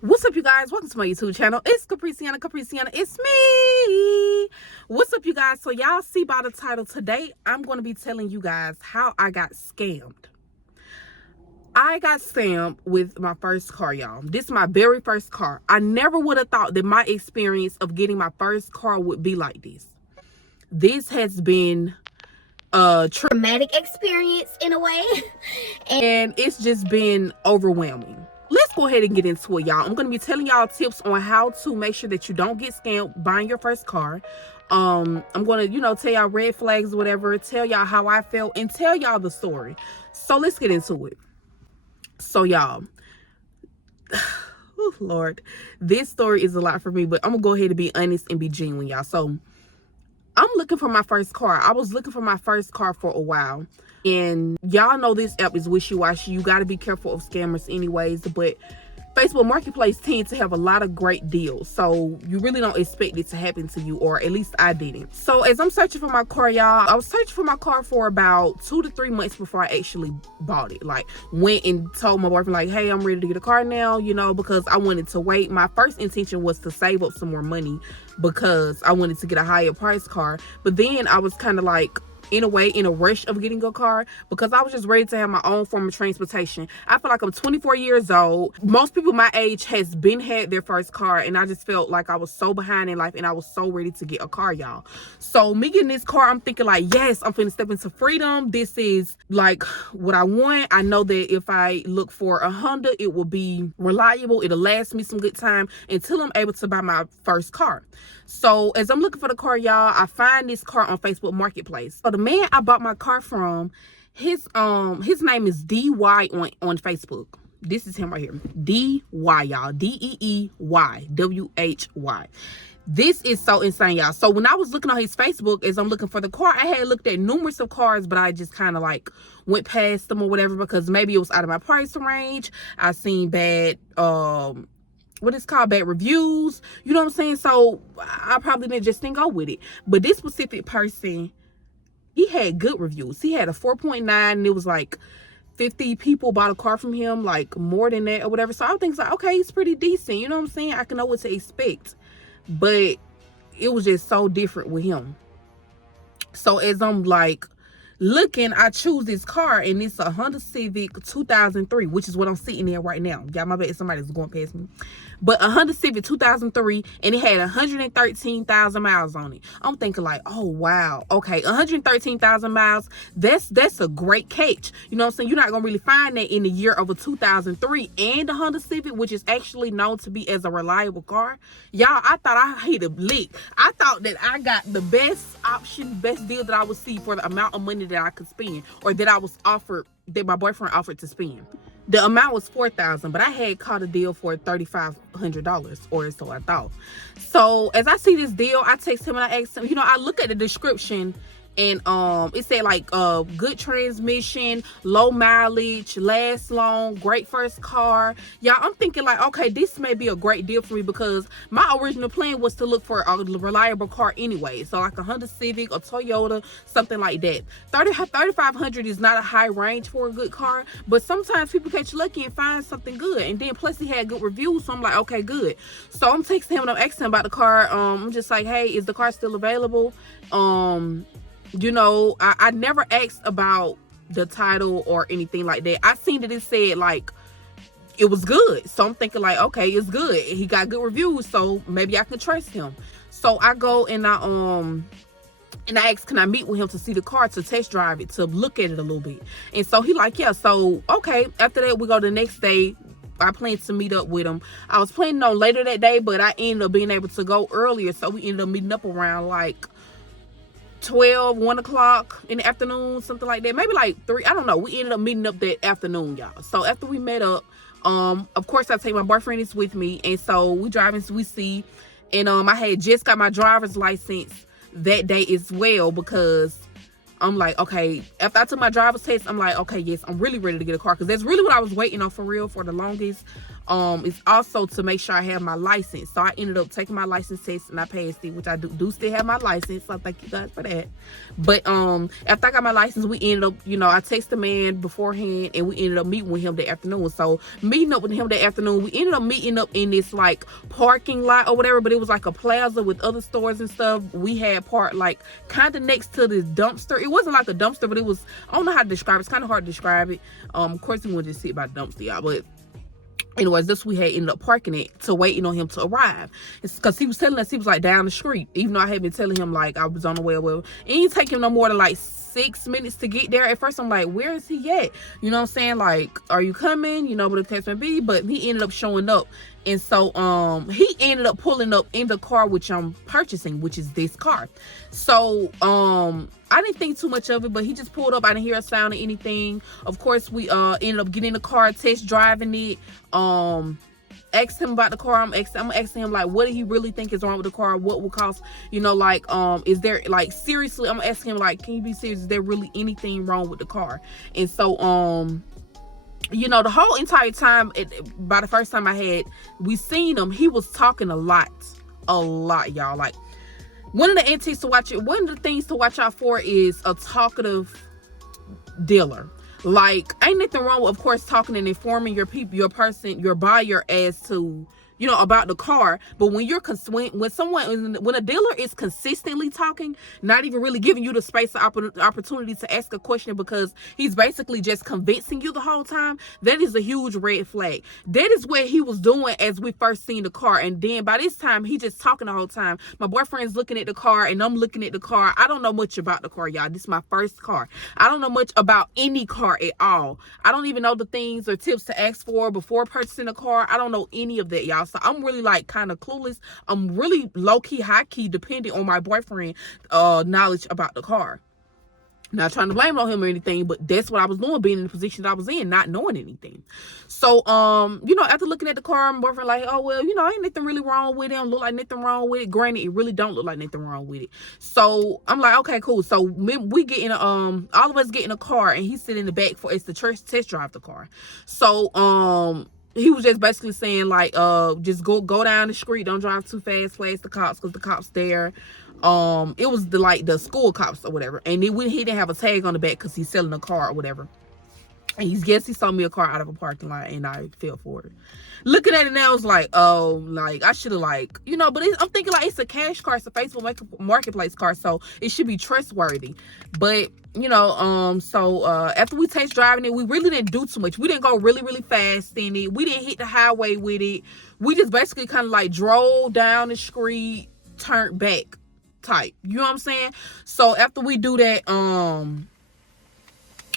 What's up, you guys? Welcome to my YouTube channel. It's Caprisiana. It's me. What's up, you guys? So y'all see by the title, today I'm going to be telling you guys how I got scammed. I got scammed with my first car, y'all. This is my very first car. I never would have thought that my experience of getting my first car would be like this. This has been a traumatic experience in a way. And it's just been overwhelming. Let's go ahead and get into it, y'all. I'm going to be telling y'all tips on how to make sure that you don't get scammed buying your first car. I'm going to, tell y'all red flags, whatever, tell y'all how I felt, and tell y'all the story. So let's get into it. So y'all, oh Lord, this story is a lot for me, but I'm going to go ahead and be honest and be genuine, y'all. So I'm looking for my first car. I was looking for my first car for a while. And y'all know this app is wishy-washy. You got to be careful of scammers anyways. But Facebook Marketplace tends to have a lot of great deals. So you really don't expect it to happen to you, or at least I didn't. So as I'm searching for my car, y'all, I was searching for my car for about 2 to 3 months before I actually bought it. Like, went and told my boyfriend, like, hey, I'm ready to get a car now, because I wanted to wait. My first intention was to save up some more money because I wanted to get a higher price car. But then I was kind of like, in a rush of getting a car, because I was just ready to have my own form of transportation. I feel like I'm 24 years old. Most people my age has had their first car, and I just felt like I was so behind in life, and I was so ready to get a car, y'all. So me getting this car, I'm thinking like, yes, I'm finna step into freedom. This is like what I want. I know that if I look for a Honda, it will be reliable. It'll last me some good time until I'm able to buy my first car. So as I'm looking for the car, y'all, I find this car on Facebook Marketplace. So the man I bought my car from, his name is DY on Facebook. This is him right here. DY, y'all. DEEYWHY. This is so insane, y'all. So when I was looking on his Facebook, as I'm looking for the car, I had looked at numerous of cars, but I just kind of like went past them or whatever, because maybe it was out of my price range. I seen bad what it's called, bad reviews, you know what I'm saying? So I probably didn't go with it. But this specific person, he had good reviews. He had a 4.9, and it was like 50 people bought a car from him, like more than that or whatever. So I think it's like, okay, he's pretty decent, you know what I'm saying? I can know what to expect. But it was just so different with him. So as I'm like looking, I choose this car, and it's a Honda Civic 2003, which is what I'm sitting there right now. Y'all, my bad, somebody's going past me. But a Honda Civic 2003, and it had 113,000 miles on it. I'm thinking like, oh wow, okay, 113,000 miles, that's a great catch. You know what I'm saying? You're not gonna really find that in the year of a 2003 and a Honda Civic, which is actually known to be as a reliable car. Y'all, I thought I hit a lick. I thought that I got the best option, best deal that I would see for the amount of money that I could spend, or that I was offered, that my boyfriend offered to spend. The amount was $4,000, but I had caught a deal for $3,500, or so I thought. So as I see this deal, I text him and I asked him, I look at the description, and it said like good transmission, low mileage, lasts long, great first car. Y'all, I'm thinking like, okay, this may be a great deal for me, because my original plan was to look for a reliable car anyway. So like a Honda Civic, a Toyota, something like that. 3,500 is not a high range for a good car, but sometimes people catch lucky and find something good. And then plus he had good reviews, so I'm like, okay, good. So I'm texting him and I'm asking him about the car. I'm just like, hey, is the car still available? I never asked about the title or anything like that. I seen that it said like it was good, so I'm thinking like, okay, it's good. He got good reviews, so maybe I can trust him. So I go and I asked, can I meet with him to see the car, to test drive it, to look at it a little bit? And so he like, yeah. So okay, after that we go the next day. I planned to meet up with him. I was planning on later that day, but I ended up being able to go earlier, so we ended up meeting up around like 1 o'clock in the afternoon, something like that. Maybe like 3, I don't know. We ended up meeting up that afternoon, y'all. So after we met up, of course I take my boyfriend is with me, and so we driving, we see, and I had just got my driver's license that day as well, because I'm like, okay, after I took my driver's test, I'm like, okay, yes, I'm really ready to get a car, because that's really what I was waiting on for real for the longest. It's also to make sure I have my license. So I ended up taking my license test and I passed it, which I do still have my license. So thank you guys for that. But after I got my license, we ended up, I texted the man beforehand and we ended up meeting with him that afternoon. So meeting up with him that afternoon, we ended up meeting up in this like parking lot or whatever, but it was like a plaza with other stores and stuff. We had parked like kind of next to this dumpster. It wasn't like a dumpster, but it was, I don't know how to describe it. It's kind of hard to describe it. Of course, we wouldn't just sit by the dumpster, y'all, but anyways, this we had ended up parking it to waiting on him to arrive. It's because he was telling us he was like down the street, even though I had been telling him like I was on the way. Well, it didn't take him no more than like 6 minutes to get there. At first I'm like, where is he at? You know what I'm saying? Like, are you coming? But the case may be. But he ended up showing up. And so he ended up pulling up in the car which I'm purchasing, which is this car. So I didn't think too much of it, but he just pulled up. I didn't hear a sound or anything. Of course, we ended up getting in the car, test driving it. Asked him about the car. I'm asking him like, what do he really think is wrong with the car? What will cause, is there, like, seriously, I'm asking him like, can you be serious? Is there really anything wrong with the car? And so the whole entire time, by the first time we seen him, he was talking a lot, y'all. Like, one of the things to watch out for is a talkative dealer. Like, ain't nothing wrong with, of course, talking and informing your buyer as to, about the car. But when when a dealer is consistently talking, not even really giving you the space or opportunity to ask a question because he's basically just convincing you the whole time, that is a huge red flag. That is what he was doing as we first seen the car. And then by this time, he just talking the whole time. My boyfriend's looking at the car and I'm looking at the car. I don't know much about the car, y'all. This is my first car. I don't know much about any car at all. I don't even know the things or tips to ask for before purchasing a car. I don't know any of that, y'all. So I'm really like kind of clueless. I'm really low-key, high-key dependent on my boyfriend knowledge about the car. Not trying to blame on him or anything, but that's what I was doing, being in the position that I was in, not knowing anything. So, after looking at the car, my boyfriend like, oh, well, ain't nothing really wrong with it. Don't look like nothing wrong with it. Granted, it really don't look like nothing wrong with it. So I'm like, okay, cool. So we get in all of us get in a car and he's sitting in the back for us to test drive the car. So, he was just basically saying like, just go down the street, don't drive too fast, flash the cops because the cops there. It was the school cops or whatever, and he didn't have a tag on the back because he's selling a car or whatever. And he sold me a car out of a parking lot, and I fell for it. Looking at it now, I was like, oh, like I should have but I'm thinking like it's a cash car, it's a Facebook marketplace car, so it should be trustworthy. But so after we test driving it, we really didn't do too much. We didn't go really, really fast in it. We didn't hit the highway with it. We just basically kind of like drove down the street, turned back type. You know what I'm saying? So after we do that,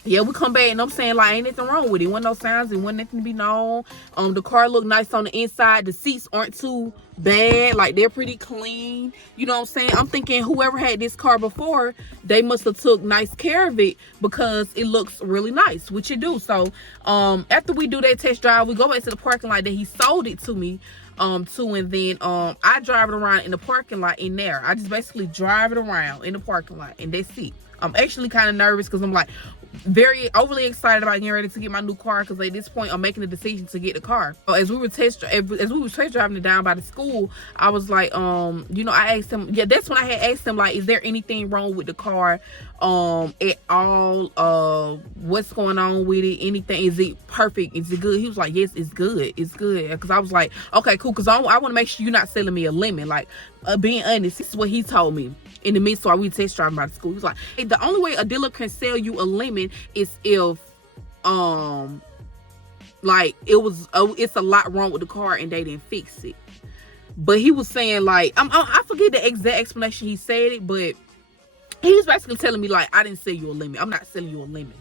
yeah, we come back and I'm saying like ain't nothing wrong with it. Wasn't no sounds, it wasn't nothing to be known. The car looked nice on the inside. The seats aren't too bad, like they're pretty clean. You know what I'm saying? I'm thinking whoever had this car before, they must have took nice care of it because it looks really nice, which it do. So after we do that test drive, we go back to the parking lot that he sold it to me to, and then I drive it around in the parking lot in there. I just basically drive it around in the parking lot and that's it. I'm actually kind of nervous because I'm like very overly excited about getting ready to get my new car because at this point I'm making a decision to get the car. So as we were test driving it down by the school, I was like, I asked him, that's when I had asked him like, is there anything wrong with the car at all? What's going on with it? Anything? Is it perfect? Is it good? He was like, yes, it's good. It's good. Because I was like, okay, cool, because I want to make sure you're not selling me a lemon. Like, being honest, this is what he told me in the midst while we test driving by the school. He was like, hey, the only way a dealer can sell you a lemon is if it's a lot wrong with the car and they didn't fix it. But he was saying like, I forget the exact explanation he said it, but he was basically telling me like, I didn't sell you a lemon. I'm not selling you a lemon.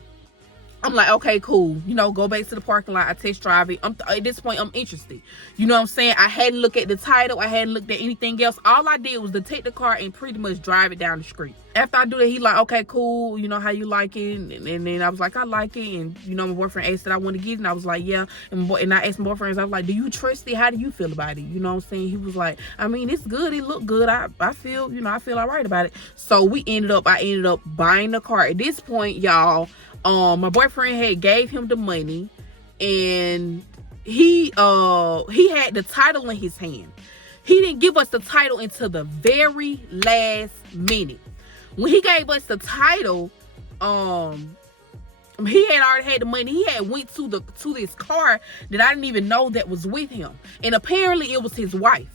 I'm like, okay, cool. Go back to the parking lot. I test drive it. At this point, I'm interested. You know what I'm saying? I hadn't looked at the title. I hadn't looked at anything else. All I did was to take the car and pretty much drive it down the street. After I do that, he like, okay, cool. How you like it? And then I was like, I like it. And, my boyfriend asked that I want to get it. And I was like, yeah. And I asked my boyfriend, I was like, do you trust it? How do you feel about it? You know what I'm saying? He was like, I mean, it's good. It looked good. I feel, I feel all right about it. So I ended up buying the car. At this point, y'all, my boyfriend had gave him the money, and he had the title in his hand. He didn't give us the title until the very last minute. When he gave us the title, he had already had the money. He had went to this car that I didn't even know that was with him, and apparently it was his wife.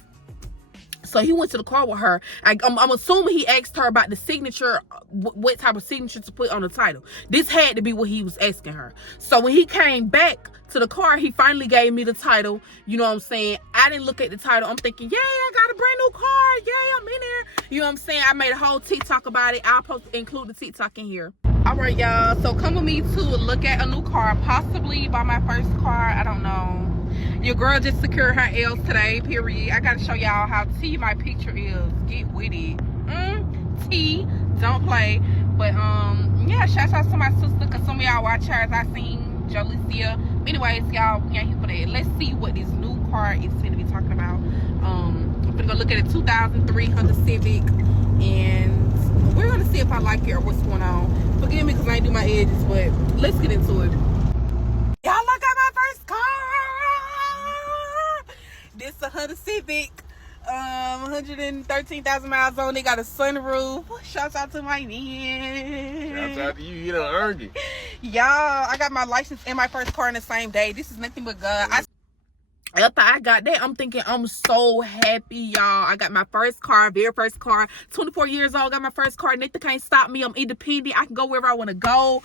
So he went to the car with her. I'm assuming he asked her about the signature, what type of signature to put on the title. This had to be what he was asking her. So when he came back to the car, he finally gave me the title. You know what I'm saying? I didn't look at the title. I'm thinking, yeah, I got a brand new car. Yeah, I'm in there. You know what I'm saying? I made a whole TikTok about it. I'll include the TikTok in here. All right, y'all. So come with me to look at a new car. Possibly buy my first car. I don't know. Your girl just secured her L's today, period. I gotta show y'all how T my picture is. Get with it. T, don't play. But yeah, shout out to my sister, because some of y'all watch her, as I seen Jolicia. Anyways, y'all, we ain't here for that. Let's see what this new car is gonna be talking about. I'm gonna go look at a 2003 Honda Civic, and we're gonna see if I like it or what's going on. Forgive me because I ain't do my edges, but let's get into it. Y'all, look at my first car. This a Honda Civic, 113,000 miles on. They got a sunroof. Shouts out to my man. Shouts out to you. You done earned it. Y'all, I got my license and my first car in the same day. This is nothing but God. After I got that, I'm thinking I'm so happy, y'all. I got my first car, very first car. 24 years old, got my first car. Nothing can't stop me. I'm independent. I can go wherever I want to go.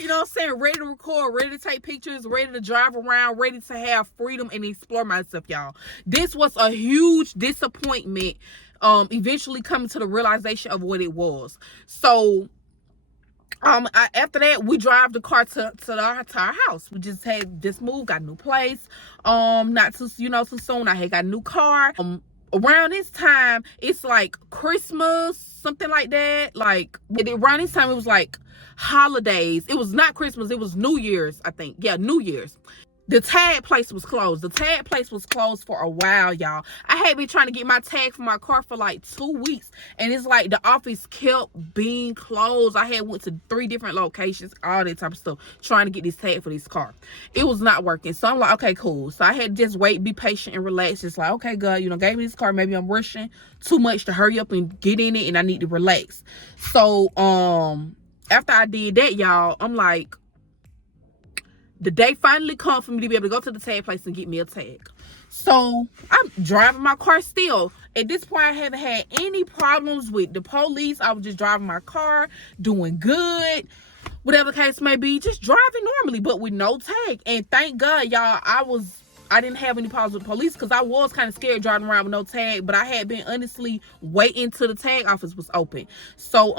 You know what I'm saying? Ready to record, ready to take pictures, ready to drive around, ready to have freedom and explore myself, y'all. This was a huge disappointment. Eventually coming to the realization of what it was. So after that, we drive the car to our house. We just moved, got a new place. Not too too soon. I had got a new car. Around this time, it's like Christmas, something like that. Like around this time, it was like holidays. It was not Christmas. It was New Year's, I think. Yeah, New Year's. The tag place was closed. The tag place was closed for a while, y'all. I had been trying to get my tag for my car for like 2 weeks. And it's like the office kept being closed. I had went to 3 different locations, all that type of stuff, trying to get this tag for this car. It was not working. So I'm like, okay, cool. So I had to just wait, be patient, and relax. Just like, okay, God, gave me this car. Maybe I'm rushing too much to hurry up and get in it, and I need to relax. So after I did that, y'all, I'm like, the day finally come for me to be able to go to the tag place and get me a tag. So I'm driving my car still. At this point, I haven't had any problems with the police. I was just driving my car, doing good, whatever the case may be, just driving normally, but with no tag. And thank God, y'all, I didn't have any problems with the police, because I was kind of scared driving around with no tag, but I had been honestly waiting till the tag office was open. So,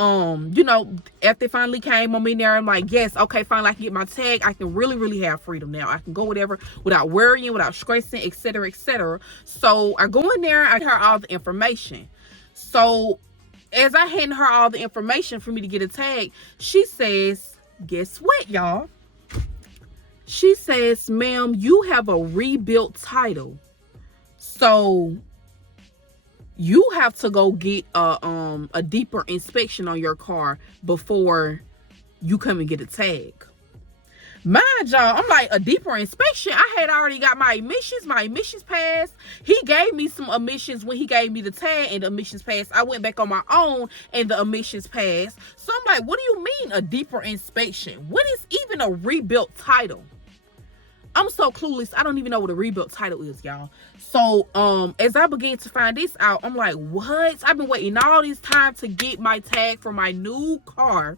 after it finally came, I'm in there, I'm like, yes, okay, finally I can get my tag. I can really, really have freedom now. I can go whatever without worrying, without stressing, etc., etc. So I go in there, I heard all the information. So as I handed her all the information for me to get a tag, she says, guess what, y'all? She says, ma'am, you have a rebuilt title. So you have to go get a deeper inspection on your car before you come and get a tag. Mind y'all, I'm like, a deeper inspection? I had already got my emissions pass. He gave me some emissions when he gave me the tag and the emissions pass. I went back on my own and the emissions pass. So I'm like, what do you mean a deeper inspection? What is even a rebuilt title? I'm so clueless. I don't even know what a rebuilt title is, y'all. So as I began to find this out, I'm like, what? I've been waiting all this time to get my tag for my new car.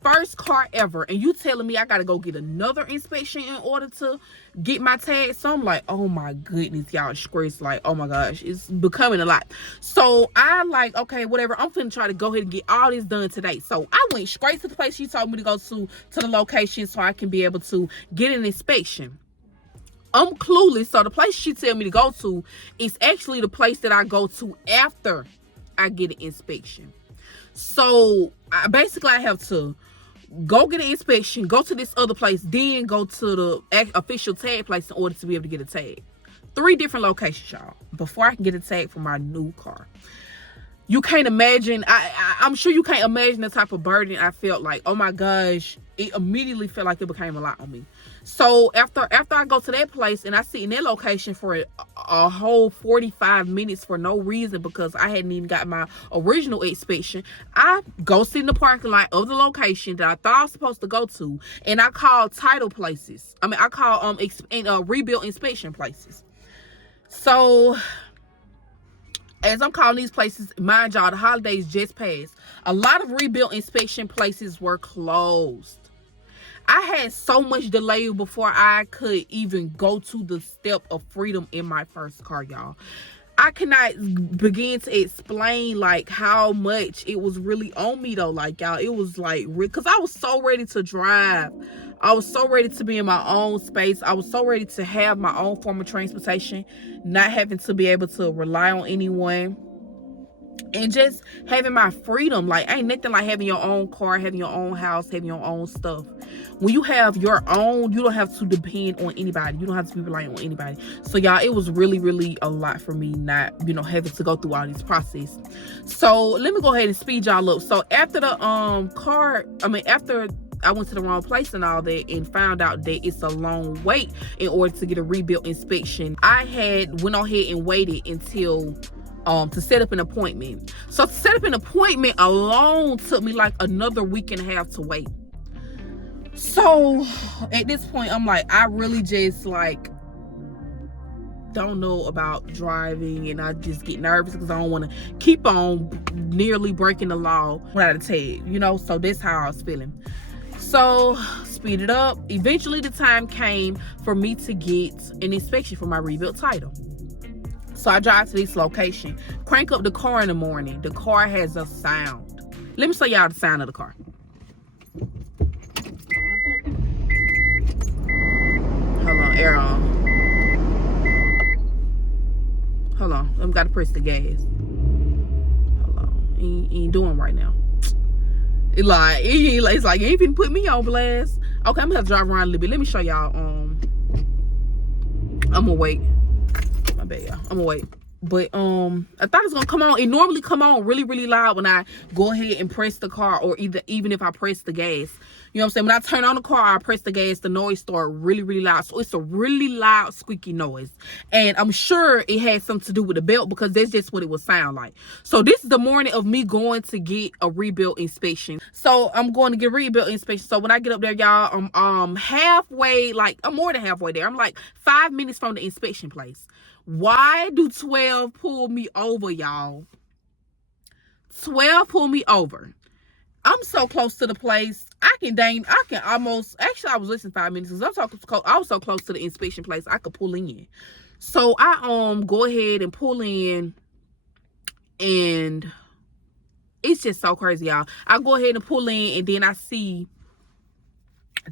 First car ever. And you telling me I gotta go get another inspection in order to get my tag? So I'm like, oh my goodness, y'all, stress. Like, oh my gosh, it's becoming a lot. So I like, okay, whatever, I'm finna try to go ahead and get all this done today. So I went straight to the place she told me to go to the location so I can be able to get an inspection. I'm clueless. So the place she tell me to go to is actually the place that I go to after I get an inspection. So I have to go get an inspection, go to this other place, then go to the official tag place in order to be able to get a tag. 3 different locations, y'all, before I can get a tag for my new car. You can't imagine. I'm sure you can't imagine the type of burden I felt. Like, oh my gosh, it immediately felt like it became a lot on me. So after I go to that place and I sit in that location for a whole 45 minutes for no reason, because I hadn't even got my original inspection, I go sit in the parking lot of the location that I thought I was supposed to go to, and I call title places. I call rebuild inspection places. So as I'm calling these places, mind y'all, the holidays just passed. A lot of rebuild inspection places were closed. I had so much delay before I could even go to the step of freedom in my first car, y'all. I cannot begin to explain like how much it was really on me though. Like, y'all, it was like, because I was so ready to drive. I was so ready to be in my own space. I was so ready to have my own form of transportation, not having to be able to rely on anyone, and just having my freedom. Like, ain't nothing like having your own car, having your own house, having your own stuff. When you have your own, you don't have to depend on anybody. You don't have to be reliant on anybody. So y'all, it was really, really a lot for me not, having to go through all these processes. So let me go ahead and speed y'all up. So after the after I went to the wrong place and all that, and found out that it's a long wait in order to get a rebuilt inspection, I had went ahead and waited until to set up an appointment. So to set up an appointment alone took me like another week and a half to wait. So at this point, I'm like, I really just like don't know about driving, and I just get nervous because I don't want to keep on nearly breaking the law without a tag, so that's how I was feeling. So speed it up. Eventually the time came for me to get an inspection for my rebuilt title. So I drive to this location, crank up the car in the morning. The car has a sound. Let me show y'all the sound of the car. Hold on, air on. Hold on, I'm gotta press the gas. Hold on, he ain't doing right now. It's like he ain't finna put me on blast. Okay, I'm gonna have to drive around a little bit. Let me show y'all. I'm gonna wait. My bad, y'all. I'm gonna wait. But I thought it was gonna come on. It normally come on really, really loud when I go ahead and press the car, or even if I press the gas. You know what I'm saying? When I turn on the car, I press the gas, the noise starts really, really loud. So it's a really loud, squeaky noise. And I'm sure it had something to do with the belt, because that's just what it would sound like. So this is the morning of me going to get a rebuilt inspection. So I'm going to get a rebuilt inspection. So when I get up there, y'all, I'm halfway, like I'm more than halfway there. I'm like 5 minutes from the inspection place. Why do 12 pull me over, y'all? 12 pull me over. I'm so close to the place. I can almost, actually I was listening 5 minutes because I was so close to the inspection place I could pull in. So I go ahead and pull in, and it's just so crazy, y'all. I go ahead and pull in, and then I see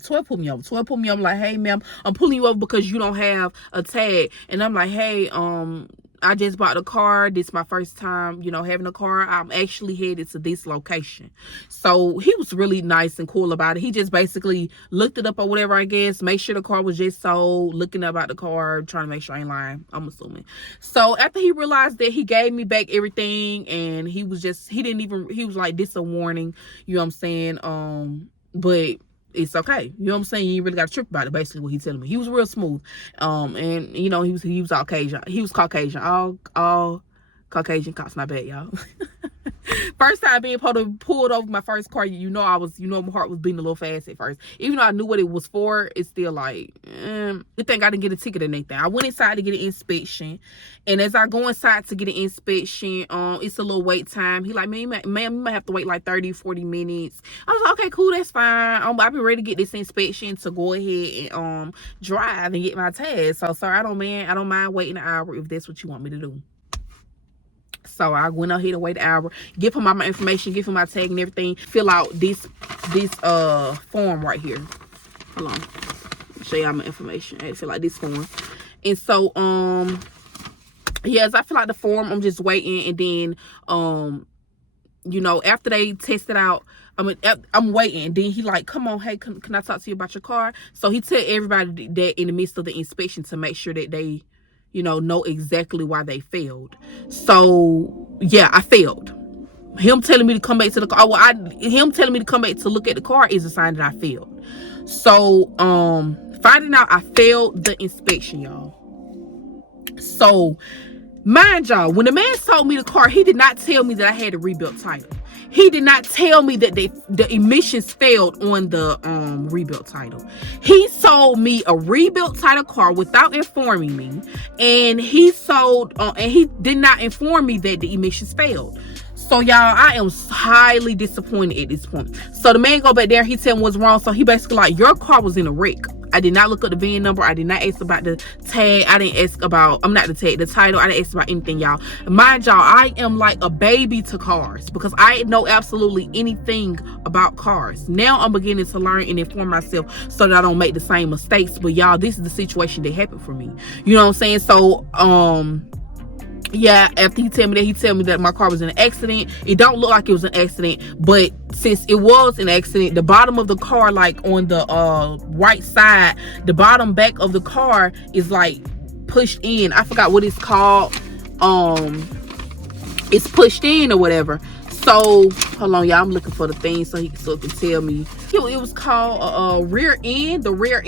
12 pull me over. 12 pull me over, like, hey ma'am, I'm pulling you over because you don't have a tag. And I'm like, hey, I just bought a car. This is my first time, having a car. I'm actually headed to this location. So he was really nice and cool about it. He just basically looked it up or whatever, I guess, make sure the car was just sold, looking about the car, trying to make sure I ain't lying, I'm assuming. So after he realized that, he gave me back everything, and he was like, this a warning, you know what I'm saying? But it's okay, you know what I'm saying? You ain't really got to trip about it, basically what he's telling me. He was real smooth. And he was Caucasian. He was Caucasian. All Caucasian cops, my bad, y'all. First time being pulled over my first car, my heart was beating a little fast at first. Even though I knew what it was for, it's still like, good thing I didn't get a ticket or anything. I went inside to get an inspection, and as I go inside to get an inspection, it's a little wait time. He like, ma'am, you might have to wait like 30-40 minutes. I was like, okay, cool, that's fine. I've been ready to get this inspection to go ahead and drive and get my tag. So, sir, I don't mind waiting an hour if that's what you want me to do. So I went ahead and waited an hour, give him my information, give him my tag and everything, fill out this form right here. Hold on, show y'all my information. I had to fill out this form. And so as I fill out the form, I'm just waiting, and then after they test it out, I'm waiting, and then he like, come on, hey, can I talk to you about your car? So he tell everybody that in the midst of the inspection to make sure that they know exactly why they failed. So yeah, I failed. Him telling me to come back to the car, him telling me to come back to look at the car is a sign that I failed. So Finding out I failed the inspection, y'all. So, mind y'all, when the man sold me the car, he did not tell me that I had a rebuilt title. He did not tell me that the emissions failed on the rebuilt title. He sold me a rebuilt title car without informing me, and he did not inform me that the emissions failed. So y'all, I am highly disappointed at this point. So the man go back there, he tell me what's wrong. So he basically like, your car was in a wreck. I did not look up the VIN number. I did not ask about the tag. I didn't ask about, the title. I didn't ask about anything, y'all. Mind y'all, I am like a baby to cars because I know absolutely anything about cars. Now I'm beginning to learn and inform myself so that I don't make the same mistakes. But y'all, this is the situation that happened for me. You know what I'm saying? So, yeah, after he tell me that my car was in an accident. It don't look like it was an accident, but since it was an accident, the bottom of the car, like on the right side, the bottom back of the car is like pushed in. I forgot what it's called. It's pushed in or whatever. So hold on, y'all, I'm looking for the thing so he can tell me. It was called rear end. The rear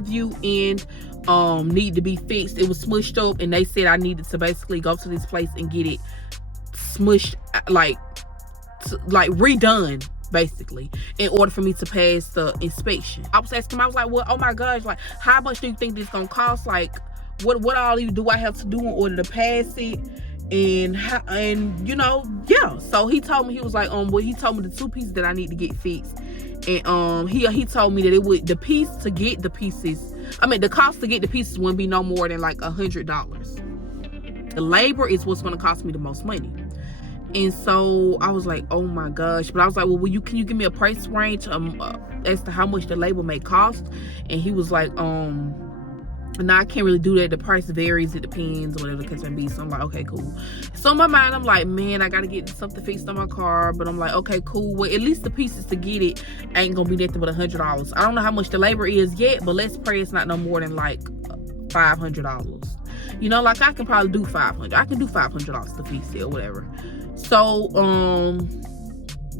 view end need to be fixed. It was smushed up, and they said I needed to basically go to this place and get it smushed, like redone, basically, in order for me to pass the inspection. I was asking him, I was like, well, oh my gosh, like, how much do you think this gonna cost? Like, what all do I have to do in order to pass it? And you know, yeah. So he told me, he was like, well, he told me the two pieces that I need to get fixed. And he told me that the cost to get the pieces wouldn't be no more than like $100. The labor is what's going to cost me the most money. And so I was like, oh my gosh. But I was like, well, can you give me a price range as to how much the labor may cost? And he was like, no, I can't really do that. The price varies. It depends, or whatever the case may be. So I'm like, okay, cool. So in my mind, I'm like, man, I got to get something fixed on my car. But I'm like, okay, cool. Well, at least the pieces to get it ain't going to be nothing but $100. I don't know how much the labor is yet, but let's pray it's not no more than like $500. You know, like I can probably do $500. I can do $500 to fix it or whatever. So,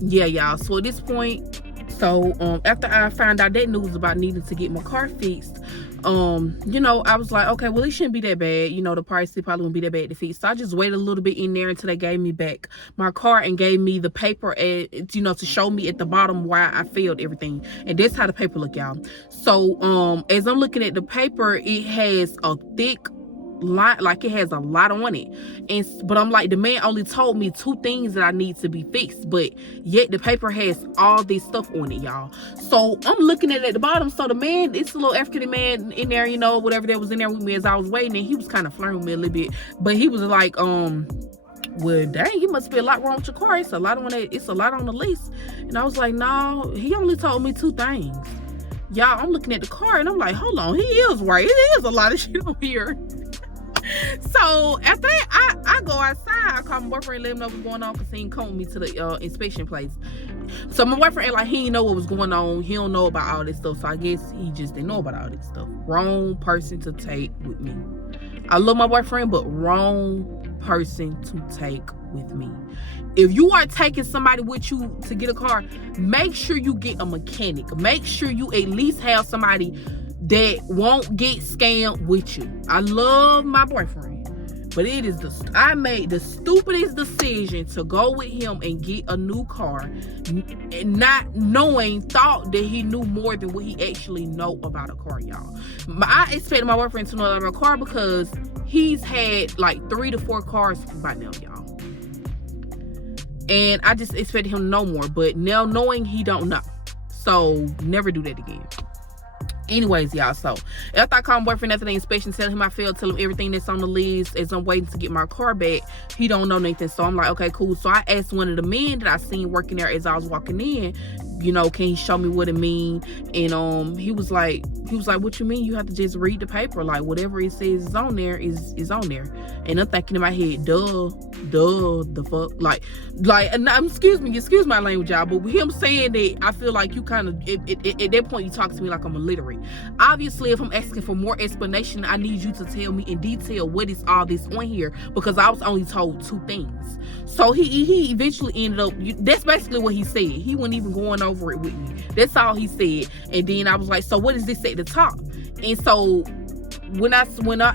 yeah, y'all. So at this point, after I found out that news about needing to get my car fixed, you know, I was like, okay, well, it shouldn't be that bad. You know, the price, it probably won't be that bad to fix. So I just waited a little bit in there until they gave me back my car and gave me the paper, you know, to show me at the bottom why I failed everything. And that's how the paper look, y'all. So, as I'm looking at the paper, it has a thick lot, like it has a lot on it, but I'm like, the man only told me 2 things that I need to be fixed, but yet the paper has all this stuff on it, y'all. So I'm looking at the bottom. So the man, it's a little African man in there, you know, whatever that was in there with me as I was waiting, and he was kind of flirting with me a little bit, but he was like, well, dang, you must be a lot wrong with your car. It's a lot on the list. And I was like, no, he only told me 2 things. Y'all, I'm looking at the car and I'm like, hold on, he is right. It is a lot of shit on here. So after that, I go outside. I call my boyfriend, let him know what's going on, because he ain't come with me to the inspection place. So my boyfriend, like, he didn't know what was going on. He don't know about all this stuff. So I guess he just didn't know about all this stuff. Wrong person to take with me. I love my boyfriend, but wrong person to take with me. If you are taking somebody with you to get a car, make sure you get a mechanic. Make sure you at least have somebody that won't get scammed with you. I love my boyfriend, but I made the stupidest decision to go with him and get a new car, not thought that he knew more than what he actually know about a car, y'all. I expected my boyfriend to know about a car because he's had like 3 to 4 cars by now, y'all. And I just expected him to know more, but now knowing, he don't know. So never do that again. Anyways, y'all, so after I call my boyfriend after the inspection, tell him I failed, tell him everything that's on the list as I'm waiting to get my car back, he don't know anything. So I'm like, okay, cool. So I asked one of the men that I seen working there as I was walking in, you know, can he show me what it mean? And he was like, what you mean? You have to just read the paper. Like, whatever it says is on there is on there. And I'm thinking in my head, the fuck, like, excuse my language, y'all, but with him saying that, I feel like you kind of, at that point, you talk to me like I'm illiterate. Obviously, if I'm asking for more explanation, I need you to tell me in detail what is all this on here, because I was only told 2 things. So he eventually ended up, that's basically what he said. He wasn't even going over it with me. That's all he said. And then I was like, so what is this at the top? And so when I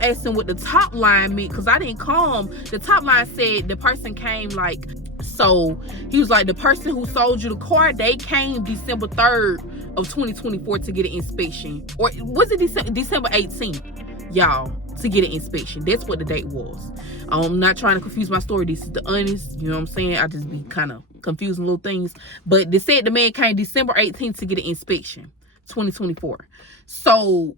asked him what the top line meant, because I didn't call him, the top line said the person came like, so he was like, the person who sold you the car, they came December 3rd of 2024 to get an inspection. Or was it December 18th, y'all, to get an inspection? That's what the date was. I'm not trying to confuse my story. This is the honest, you know what I'm saying? I just be kind of confusing little things. But they said the man came December 18th to get an inspection, 2024. So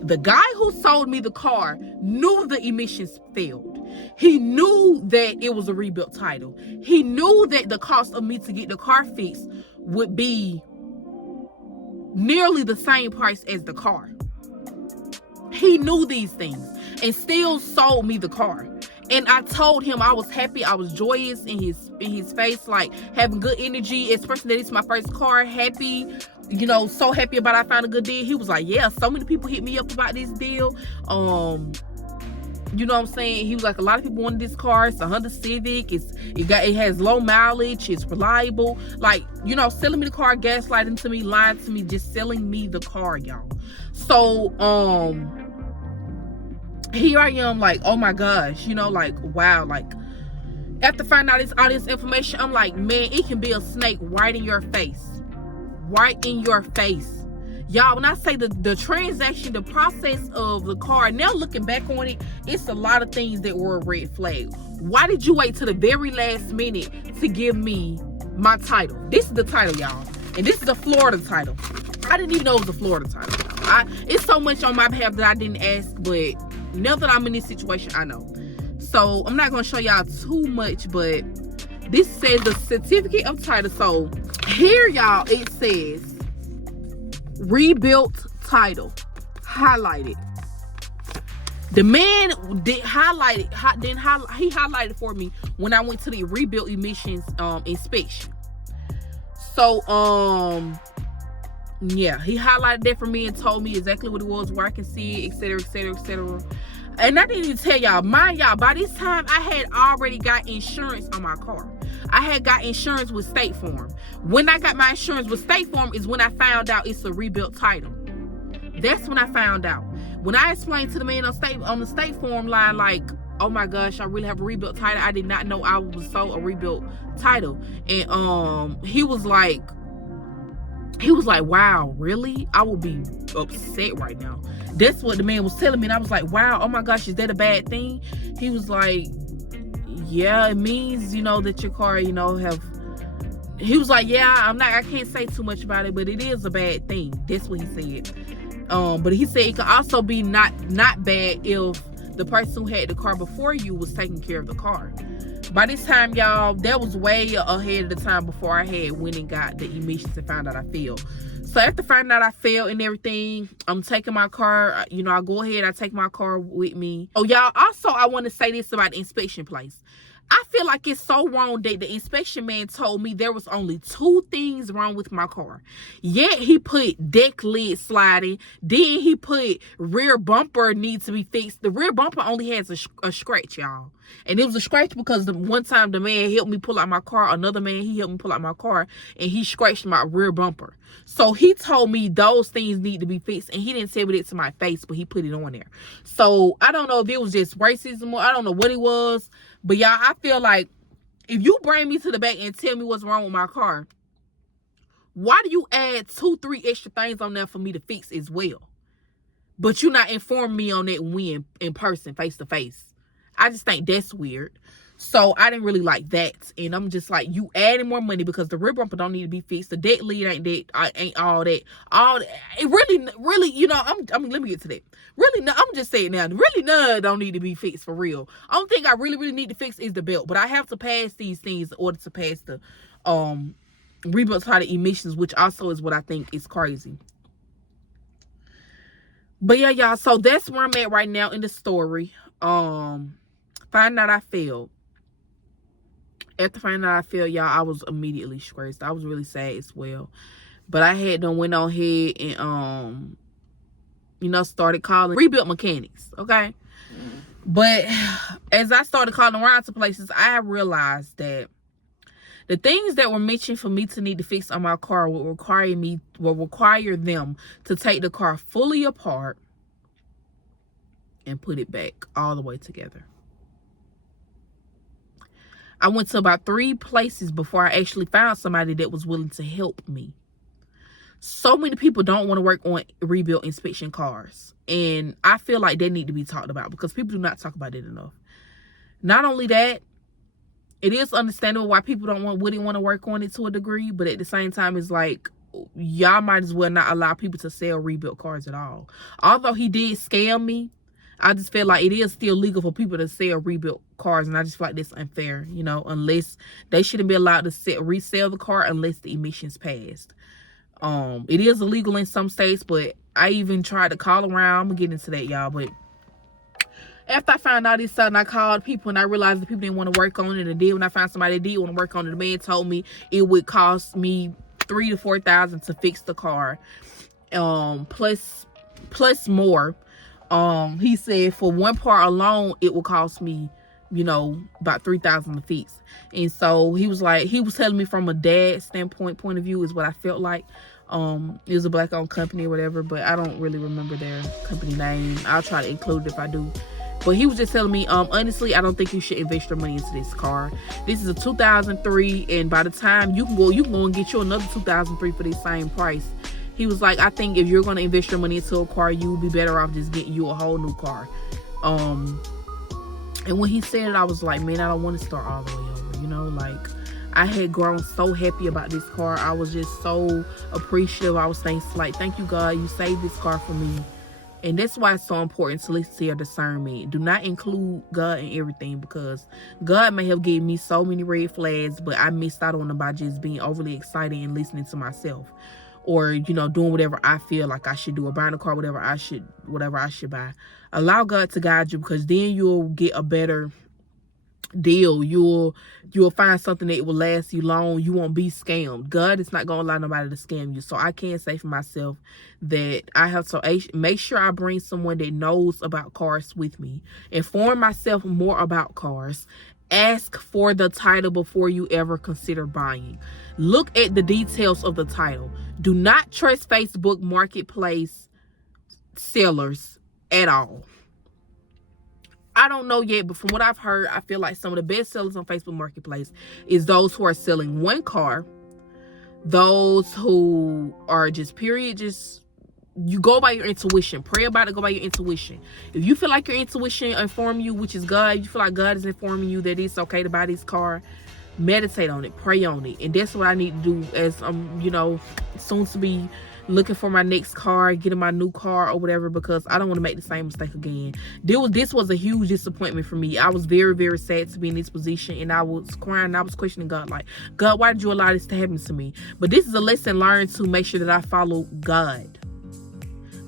the guy who sold me the car knew the emissions failed. He knew that it was a rebuilt title. He knew that the cost of me to get the car fixed would be nearly the same price as the car. He knew these things and still sold me the car. And I told him I was happy, I was joyous in his face, like having good energy, especially that it's my first car, happy, you know, so happy about I found a good deal. He was like, yeah, so many people hit me up about this deal. You know what I'm saying? He was like, a lot of people wanted this car. It's a Honda Civic. It has low mileage. It's reliable. Like, you know, selling me the car, gaslighting to me, lying to me, just selling me the car, y'all. So, here I am, like, oh my gosh, you know, like, wow, like, after finding out all this information, I'm like, man, it can be a snake right in your face. Right in your face. Y'all, when I say the transaction, the process of the car, now looking back on it, it's a lot of things that were a red flag. Why did you wait to the very last minute to give me my title? This is the title, y'all. And this is a Florida title. I didn't even know it was a Florida title. It's so much on my behalf that I didn't ask, but now that I'm in this situation, I know. So I'm not going to show y'all too much, but this says the certificate of title. So here, y'all, it says rebuilt title, highlighted. The man did highlight it. He highlighted for me when I went to the rebuilt emissions inspection. So yeah, he highlighted that for me and told me exactly what it was, where I can see it, etc., etc., etc. And I didn't even tell y'all, mind y'all, by this time I had already got insurance on my car. I had got insurance with State Farm. When I got my insurance with State Farm is when I found out it's a rebuilt title. That's when I found out. When I explained to the man on the State Farm line, like, oh my gosh, I really have a rebuilt title. I did not know I was sold a rebuilt title. And he was like, wow, really? I would be upset right now. That's what the man was telling me. And I was like, wow, oh my gosh, is that a bad thing? He was like, yeah, it means, you know, that your car, you know, he was like, yeah, I can't say too much about it, but it is a bad thing. That's what he said. But he said it could also be not bad if the person who had the car before you was taking care of the car. By this time, y'all, that was way ahead of the time before I had went and got the emissions and found out I failed. So after finding out I failed and everything, I'm taking my car, you know, I go ahead, I take my car with me. Oh, y'all, also, I want to say this about the inspection place. I feel like it's so wrong that the inspection man told me there was only 2 things wrong with my car. Yet he put deck lid sliding. Then he put rear bumper needs to be fixed. The rear bumper only has a scratch, y'all. And it was a scratch because the one time the man helped me pull out my car. Another man, he helped me pull out my car. And he scratched my rear bumper. So he told me those things need to be fixed. And he didn't tell me that to my face, but he put it on there. So I don't know if it was just racism or I don't know what it was. But y'all, I feel like if you bring me to the back and tell me what's wrong with my car, why do you add 2-3 extra things on there for me to fix as well? But you not inform me on that when in person, face to face. I just think that's weird. So I didn't really like that. And I'm just like, you adding more money because the rear bumper don't need to be fixed. The deck lid ain't all that. It really, you know, let me get to that. Really, no, I'm just saying now, really none don't need to be fixed for real. Only thing I really need to fix is the belt. But I have to pass these things in order to pass the rebuilt title emissions, which also is what I think is crazy. But yeah, y'all, so that's where I'm at right now in the story. Finding out I failed. After finding out I failed, y'all, I was immediately stressed. I was really sad as well. But I had done went on ahead and started calling rebuilt mechanics, okay? But as I started calling around to places, I realized that the things that were mentioned for me to need to fix on my car will require them to take the car fully apart and put it back all the way together. I went to about 3 places before I actually found somebody that was willing to help me. So many people don't want to work on rebuilt inspection cars. And I feel like they need to be talked about because people do not talk about it enough. Not only that, it is understandable why people wouldn't want to work on it to a degree. But at the same time, it's like, y'all might as well not allow people to sell rebuilt cars at all. Although he did scam me, I just feel like it is still legal for people to sell rebuilt cars, and I just feel like that's unfair, unless they shouldn't be allowed to resell the car unless the emissions passed. It is illegal in some states, but I even tried to call around. I'm gonna get into that, y'all. But after I found out this sudden, I called people and I realized that people didn't want to work on it. And then when I found somebody that did want to work on it, the man told me it would cost me $3,000 to $4,000 to fix the car, plus more. He said for one part alone, it will cost me, about $3,000 to fix. And so he was telling me from a dad point of view is what I felt like. It was a black-owned company or whatever, but I don't really remember their company name. I'll try to include it if I do. But he was just telling me, honestly, I don't think you should invest your money into this car. This is a 2003, and by the time you can go and get you another 2003 for the same price. He was like, I think if you're going to invest your money into a car, you would be better off just getting you a whole new car. And when he said it, I was like, man, I don't want to start all the way over, I had grown so happy about this car. I was just so appreciative. I was saying, thank you, God, you saved this car for me. And that's why it's so important to listen to your discernment. Do not include God in everything, because God may have given me so many red flags, but I missed out on them by just being overly excited and listening to myself. Or, doing whatever I feel like I should do, or buying a car, whatever I should buy. Allow God to guide you, because then you'll get a better deal. You'll find something that will last you long. You won't be scammed. God is not going to allow nobody to scam you. So I can say for myself that I have to make sure I bring someone that knows about cars with me. Inform myself more about cars. Ask for the title before you ever consider buying. Look at the details of the title. Do not trust Facebook Marketplace sellers at all. I don't know yet, but from what I've heard, I feel like some of the best sellers on Facebook Marketplace is those who are selling one car. Those who are just you go by your intuition. Pray about it, go by your intuition. If you feel like your intuition inform you, which is God, you feel like God is informing you that it's okay to buy this car, meditate on it, pray on it. And that's what I need to do as I'm, soon to be looking for my next car, getting my new car or whatever, because I don't want to make the same mistake again. This was a huge disappointment for me. I was very, very sad to be in this position, and I was crying. I was questioning God, like, God, why did you allow this to happen to me? But this is a lesson learned to make sure that I follow God.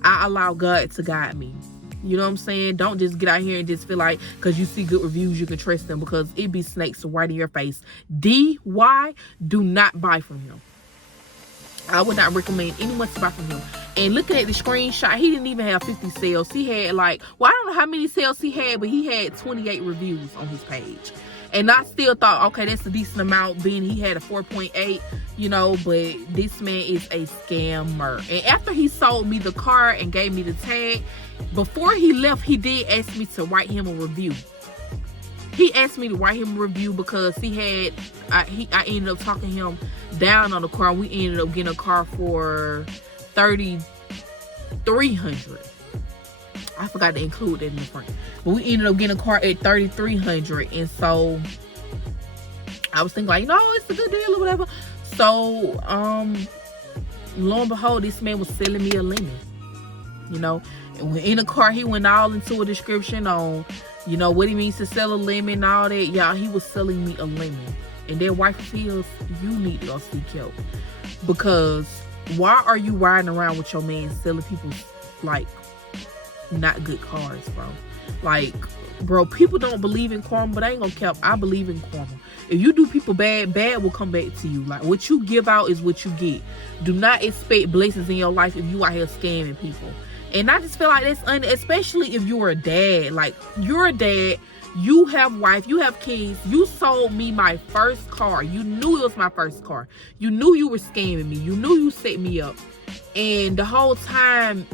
I allow God to guide me. You know what I'm saying? Don't just get out here and just feel like because you see good reviews you can trust them, because it be snakes right in your face. DY, do not buy from him. I would not recommend anyone to buy from him. And looking at the screenshot, he didn't even have 50 sales. He had I don't know how many sales he had, but he had 28 reviews on his page. And I still thought, okay, that's a decent amount, being he had a 4.8, but this man is a scammer. And after he sold me the car and gave me the tag, before he left, he did ask me to write him a review. He asked me to write him a review because I ended up talking him down on the car. We ended up getting a car for $3,300. I forgot to include that in the front. But we ended up getting a car at $3,300. And so I was thinking it's a good deal or whatever. So lo and behold, this man was selling me a lemon. And in the car, he went all into a description on what he means to sell a lemon and all that. Y'all, he was selling me a lemon. And that wife feels you need to go seek help. Because why are you riding around with your man selling people not good cars, bro? Bro, people don't believe in karma, but I ain't gonna cap. I believe in karma. If you do people bad will come back to you. What you give out is what you get. Do not expect blessings in your life if you out here scamming people. And I just feel like that's especially if you're a dad. Like, you're a dad, you have wife, you have kids, you sold me my first car, you knew it was my first car, you knew you were scamming me, you knew you set me up, and the whole time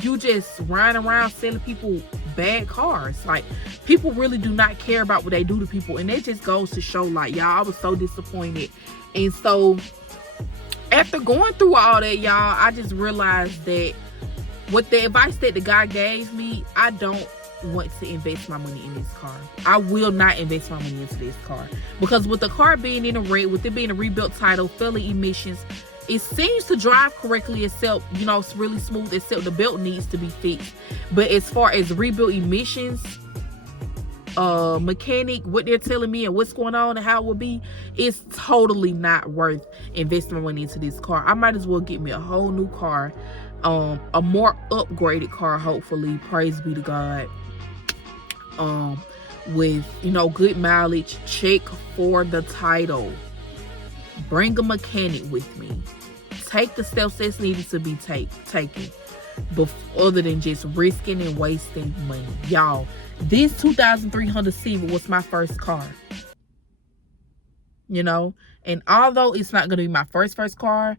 you just riding around selling people bad cars. Like, people really do not care about what they do to people, and it just goes to show, like, y'all, I was so disappointed. And so after going through all that, y'all, I just realized that with the advice that the guy gave me, I don't want to invest my money in this car. I will not invest my money into this car, because with the car being in a wreck, with it being a rebuilt title, failing emissions, it seems to drive correctly, except, you know, it's really smooth, except the belt needs to be fixed. But as far as rebuilt emissions, mechanic, what they're telling me and what's going on and how it will be, it's totally not worth investing my money into this car. I might as well get me a whole new car, a more upgraded car, hopefully, praise be to God, with, you know, good mileage. Check for the title, bring a mechanic with me, take the steps that's needed to be taken, other than just risking and wasting money. Y'all, this 2300 Civic was my first car, you know, and although it's not going to be my first car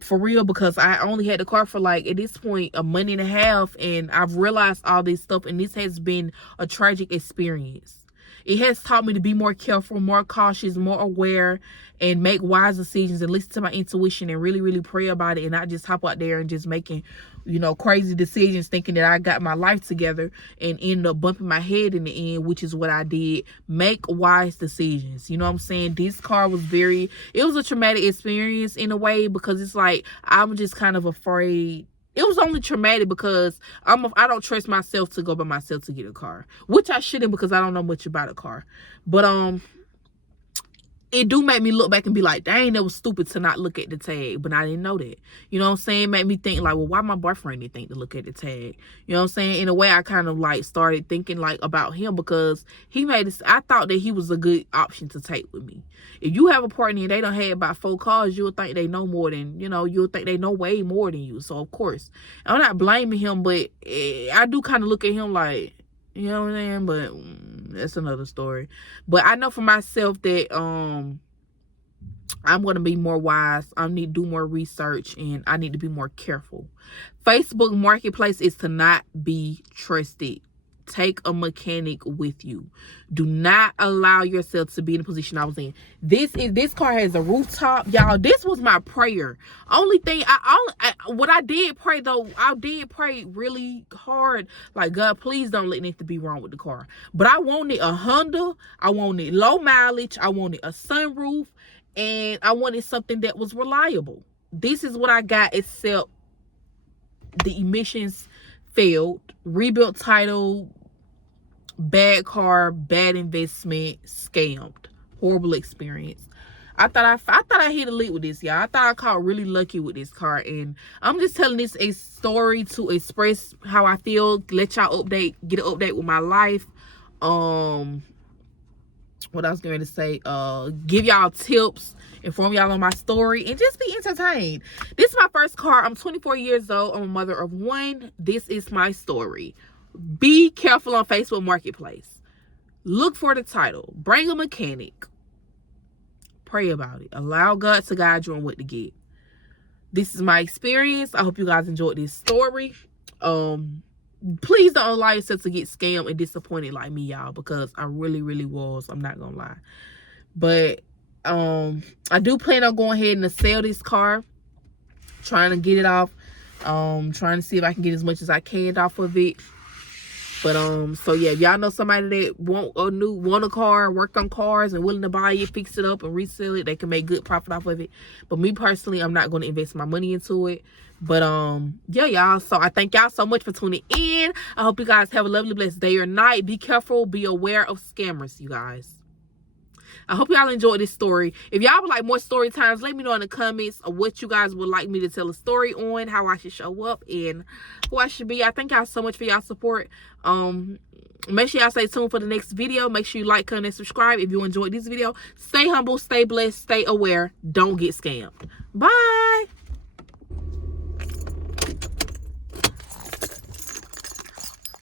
for real, because I only had the car for, like, at this point, a month and a half, and I've realized all this stuff, and this has been a tragic experience. It has taught me to be more careful, more cautious, more aware, and make wise decisions, and listen to my intuition, and really, really pray about it, and not just hop out there and just making, you know, crazy decisions thinking that I got my life together and end up bumping my head in the end, which is what I did. Make wise decisions. You know what I'm saying? This car was it was a traumatic experience in a way, because it's like, I'm just kind of afraid. It was only traumatic because I don't trust myself to go by myself to get a car, which I shouldn't, because I don't know much about a car. But it do make me look back and be like, dang, that was stupid to not look at the tag, but I didn't know that. You know what I'm saying? Made me think, like, well, why my boyfriend didn't think to look at the tag? You know what I'm saying? In a way, I kind of, like, started thinking, like, about him, because he made this. I thought that he was a good option to take with me. If you have a partner and they don't have about 4 cars, you'll think they know more than, you know, you'll think they know way more than you. So, of course, I'm not blaming him, but I do kind of look at him like, you know what I'm saying? But that's another story. But I know for myself that I'm going to be more wise. I need to do more research, and I need to be more careful. Facebook Marketplace is to not be trusted. Take a mechanic with you. Do not allow yourself to be in the position I was in. This car has a rooftop, y'all. This was my prayer. Only thing what I did pray, though, I did pray really hard, like, God, please don't let anything be wrong with the car. But I wanted a Honda. I wanted low mileage. I wanted a sunroof, and I wanted something that was reliable. This is what I got, except the emissions failed, rebuilt title, bad car, bad investment, scammed, horrible experience. I thought I hit a lick with this, y'all. I thought I caught really lucky with this car, and I'm just telling this a story to express how I feel, let y'all get an update with my life. What I was going to say, give y'all tips, inform y'all on my story, and just be entertained. This is my first car. I'm 24 years old. I'm a mother of 1. This is my story. Be careful on Facebook Marketplace. Look for the title. Bring a mechanic. Pray about it. Allow God to guide you on what to get. This is my experience. I hope you guys enjoyed this story. Please don't allow yourself to get scammed and disappointed like me, y'all, because I really, really was. I'm not gonna lie. But I do plan on going ahead and sell this car, trying to get it off, trying to see if I can get as much as I can off of it. But so yeah, if y'all know somebody that want a car, worked on cars, and willing to buy it, fix it up, and resell it, they can make good profit off of it. But me personally, I'm not going to invest my money into it. But yeah, y'all, so I thank y'all so much for tuning in. I hope you guys have a lovely, blessed day or night. Be careful, be aware of scammers, you guys. I hope y'all enjoyed this story. If y'all would like more story times, let me know in the comments of what you guys would like me to tell a story on, how I should show up, and who I should be. I thank y'all so much for y'all support. Make sure y'all stay tuned for the next video. Make sure you like, comment, and subscribe if you enjoyed this video. Stay humble, stay blessed, stay aware. Don't get scammed. Bye.